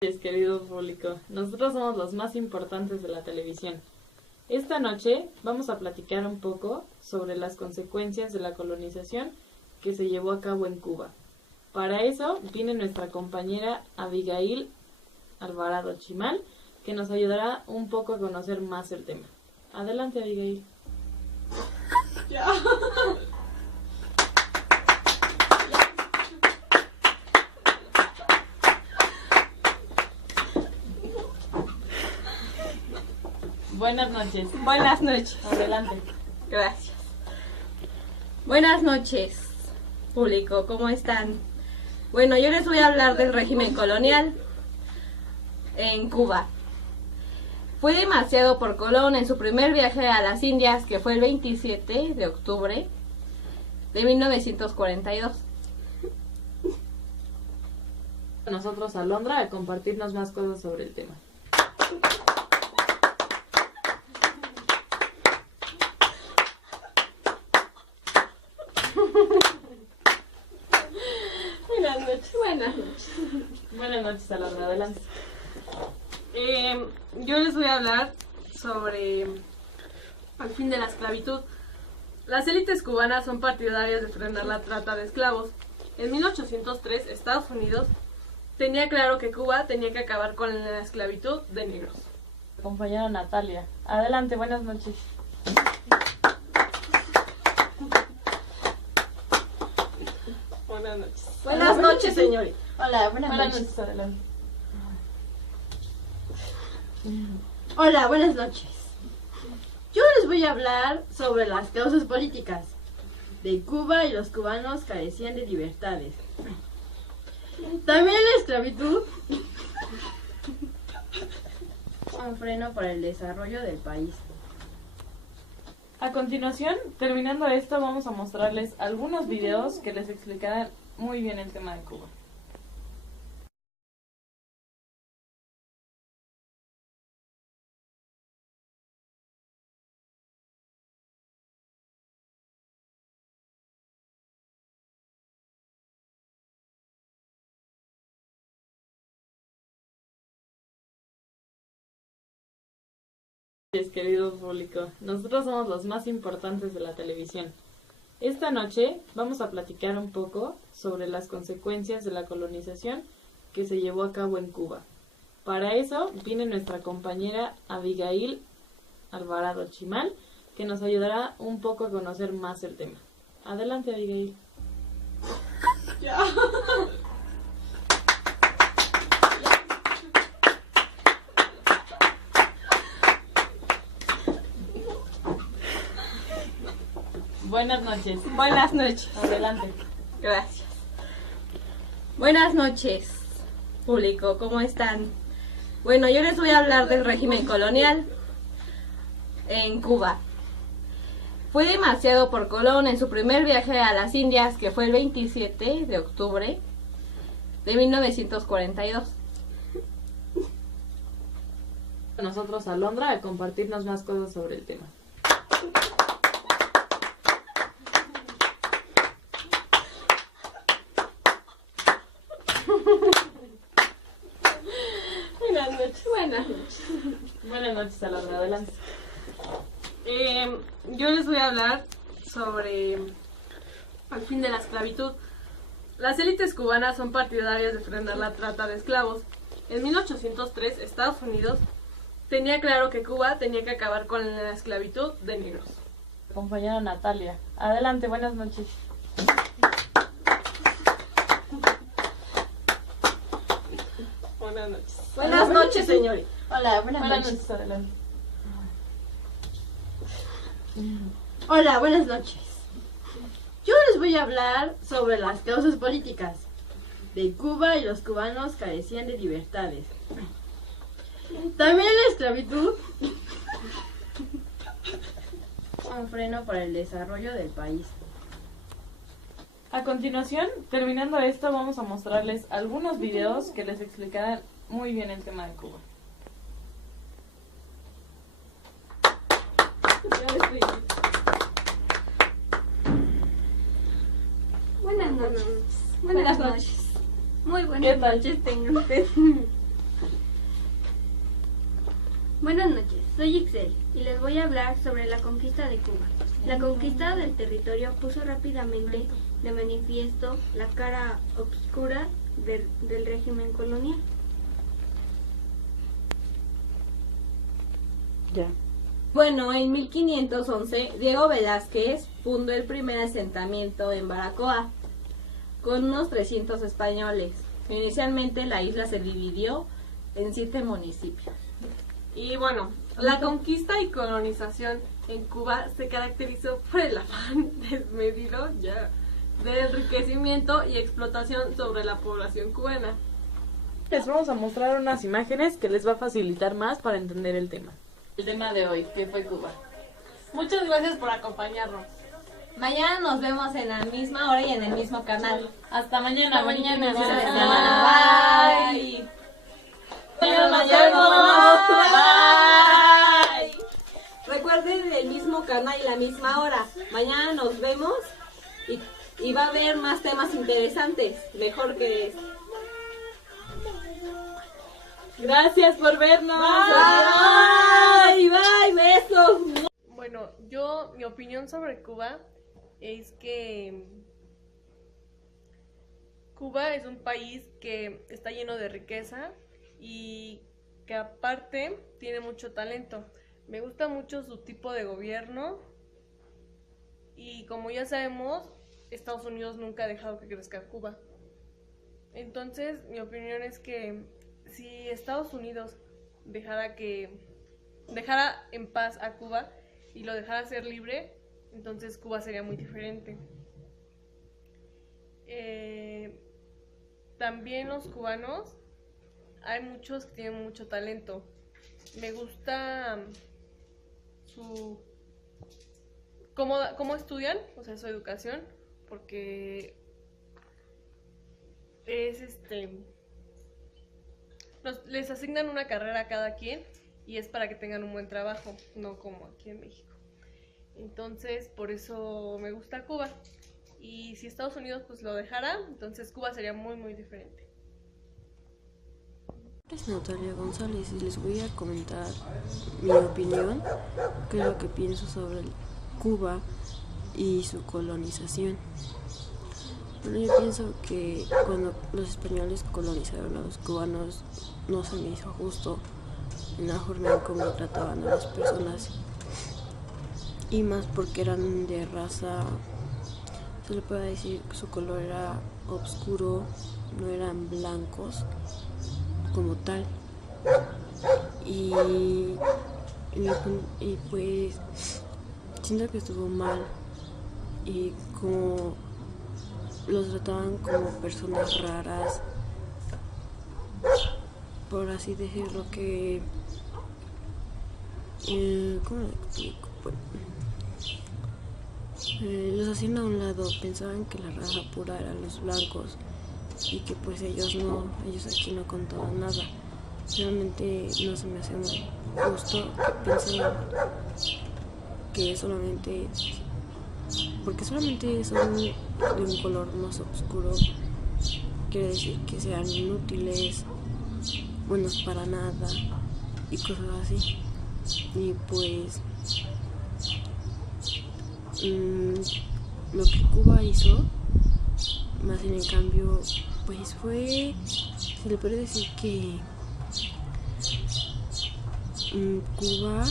Querido público, nosotros somos los más importantes de la televisión. Esta noche vamos a platicar un poco sobre las consecuencias de la colonización que se llevó a cabo en Cuba. Para eso viene nuestra compañera Abigail Alvarado Chimal, que nos ayudará un poco a conocer más el tema. Adelante, Abigail. Ya. Buenas noches. Buenas noches. Adelante. Gracias. Buenas noches, público. ¿Cómo están? Bueno, yo les voy a hablar del régimen colonial en Cuba. Fue demasiado por Colón en su primer viaje a las Indias, que fue el 27 de octubre de 1942. Nosotros a Londra a compartirnos más cosas sobre el tema. Buenas noches. Buenas noches. Buenas noches, Alondra. Adelante. Yo les voy a hablar sobre el fin de la esclavitud. Las élites cubanas son partidarias de frenar la trata de esclavos. En 1803, Estados Unidos tenía claro que Cuba tenía que acabar con la esclavitud de negros. Compañera Natalia. Adelante, buenas noches. Buenas noches. Buenas noches, señores. Hola, buenas Buenas noches. noches, adelante. Hola, buenas noches. Yo les voy a hablar sobre las causas políticas. De Cuba y los cubanos carecían de libertades. También la esclavitud un freno para el desarrollo del país. A continuación, terminando esto, vamos a mostrarles algunos videos que les explicarán muy bien el tema de Cuba. Querido público, nosotros somos los más importantes de la televisión. Esta noche vamos a platicar un poco sobre las consecuencias de la colonización que se llevó a cabo en Cuba. Para eso viene nuestra compañera Abigail Alvarado Chimal, que nos ayudará un poco a conocer más el tema. Adelante, Abigail. Ya. Buenas noches. Buenas noches. Adelante. Gracias. Buenas noches, público. ¿Cómo están? Bueno, yo les voy a hablar del régimen colonial en Cuba. Fue demasiado por Colón en su primer viaje a las Indias, que fue el 27 de octubre de 1942. Nosotros a Londra a compartirnos más cosas sobre el tema. Buenas noches. Buenas noches. Buenas noches, Alondra. Adelante. Yo les voy a hablar sobre el fin de la esclavitud. Las élites cubanas son partidarias de frenar la trata de esclavos. En 1803, Estados Unidos tenía claro que Cuba tenía que acabar con la esclavitud de negros. Compañera Natalia. Adelante, buenas noches. Buenas noches. Buenas noches, señores. Hola, buenas Buenas noches. noches, adelante. Hola, buenas noches. Yo les voy a hablar sobre las causas políticas. De Cuba y los cubanos carecían de libertades. También la esclavitud un freno para el desarrollo del país. A continuación, terminando esto, vamos a mostrarles algunos videos que les explicarán muy bien el tema de Cuba. Buenas noches. Buenas noches. Muy ¿Qué buenas tal? noches tengan ustedes. Buenas noches, soy Ixel y les voy a hablar sobre la conquista de Cuba. La conquista del territorio puso rápidamente de manifiesto la cara oscura del régimen colonial. Bueno, en 1511 Diego Velázquez fundó el primer asentamiento en Baracoa con unos 300 españoles. Inicialmente la isla se dividió en 7 municipios. Y bueno, la conquista y colonización en Cuba se caracterizó por el afán desmedido de enriquecimiento y explotación sobre la población cubana. Les vamos a mostrar unas imágenes que les va a facilitar más para entender el tema. El tema de hoy, que fue Cuba. Muchas gracias por acompañarnos. Mañana nos vemos en la misma hora y en el mismo canal. Hasta mañana. Bye. Nos vemos. Bye. Recuerden el mismo canal y la misma hora. Mañana nos vemos y va a haber más temas interesantes, mejor que este. Gracias por vernos. Bye, besos. Bueno, mi opinión sobre Cuba es que Cuba es un país que está lleno de riqueza y que aparte tiene mucho talento. Me gusta mucho su tipo de gobierno y como ya sabemos, Estados Unidos nunca ha dejado que crezca Cuba. Entonces, mi opinión es que si Estados Unidos dejara en paz a Cuba y lo dejara ser libre, entonces Cuba sería muy diferente. También los cubanos, hay muchos que tienen mucho talento. Me gusta cómo estudian, o sea, su educación, porque les asignan una carrera a cada quien y es para que tengan un buen trabajo, no como aquí en México. Entonces, por eso me gusta Cuba. Y si Estados Unidos pues lo dejara, entonces Cuba sería muy, muy diferente. Es Natalia González y les voy a comentar mi opinión, qué es lo que pienso sobre Cuba y su colonización. Bueno, yo pienso que cuando los españoles colonizaron a los cubanos no se me hizo justo en la forma en cómo trataban a las personas, y más porque eran de raza, se le puede decir que su color era oscuro, no eran blancos como tal, y pues siento que estuvo mal y como los trataban como personas raras, por así decirlo, que ¿cómo lo explico? Bueno, los hacían a un lado, pensaban que la raza pura eran los blancos y que pues ellos aquí no contaban nada. Realmente no se me hace muy justo que piensen que porque solamente son de un color más oscuro, quiere decir que sean inútiles, buenos para nada y cosas así. Y pues lo que Cuba hizo, más en cambio, pues fue, se le puede decir que Cuba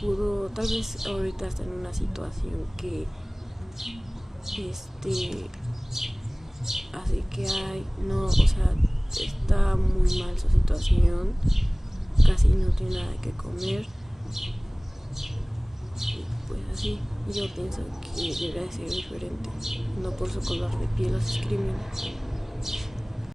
pudo, tal vez ahorita está en una situación que así que está muy mal su situación, casi no tiene nada que comer y pues así, yo pienso que debería ser diferente, no por su color de piel los discriminan.